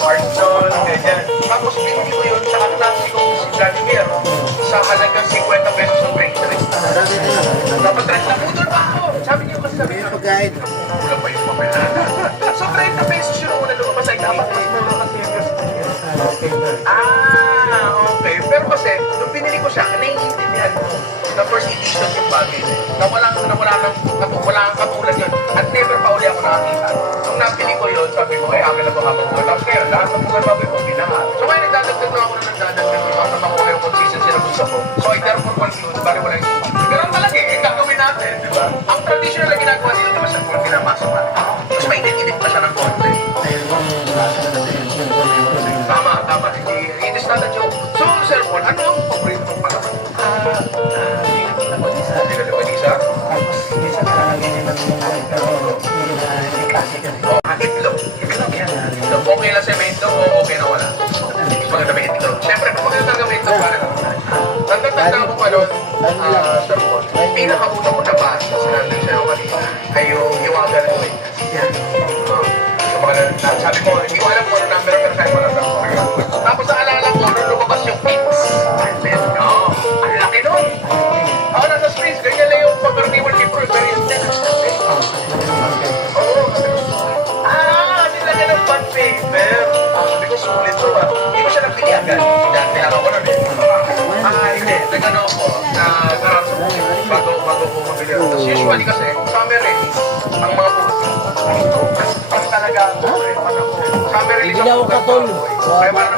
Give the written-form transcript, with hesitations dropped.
art doon, ganyan. Tapos binili ko yun sa kaklase kong si Vladimir sa halagang 50 pesos ng break trip. Dapat 30 putol pa ako. Sabi niyo kasi sabi niyo, kulang pa yung papel. So 30 pesos yung una lumabas ay dapat mas mga materials. Okay. Pero kasi, nung pinili ko siya, naiintindihan ko na first edition yung bagay na wala kang katulad yun. At never pa uli ako nakakita. Nung napili ko yun, sabi ko, ay akin na ba kapag ko. Tapos ngayon, lahat ng mga baboy ko, binahal. So ngayon, nagdadagdag na ako na nagdadagdag. Para makuha yung consistency na gusto ko. So I therefore conclude, bali wala yung susunod. Pero ang talaga gagawin natin, di ba? Ang traditional na ginagawa dito, diba sa kung pinapasok natin. Mas mainit-init pa siya ng konti. Tama. It is not a joke. So, Sir Paul, ano ang paborito mong palaman? Hindi ka labanisa? Itlog. Itlog. Okay lang sa may itlog o okay na wala? Maganda may itlog. Siyempre, kung maganda talaga may itlog, parang tanda ko pa doon, Sir Paul, pinakauna ko na ba sinabi sa'yo kanina ay yung iwaga ng witness. Sabi ko, hindi ko alam kung ano number pero sabi ko na tapos naalala ko, nung lumabas yung pins. Ang laki nun. Ako nasa space, ganyan lang yung pag-carnival ni Bruce. Very intense. Nilagyan ng bond paper. Sabi ko, sulit to ba? Hindi ko siya napili agad. Tinaka ko nun hindi. Nagano ako na bago ko mabili. Tapos usually kasi, summer release, ang mga puti. Talaga, summer release Hindi ako katol. kaya parang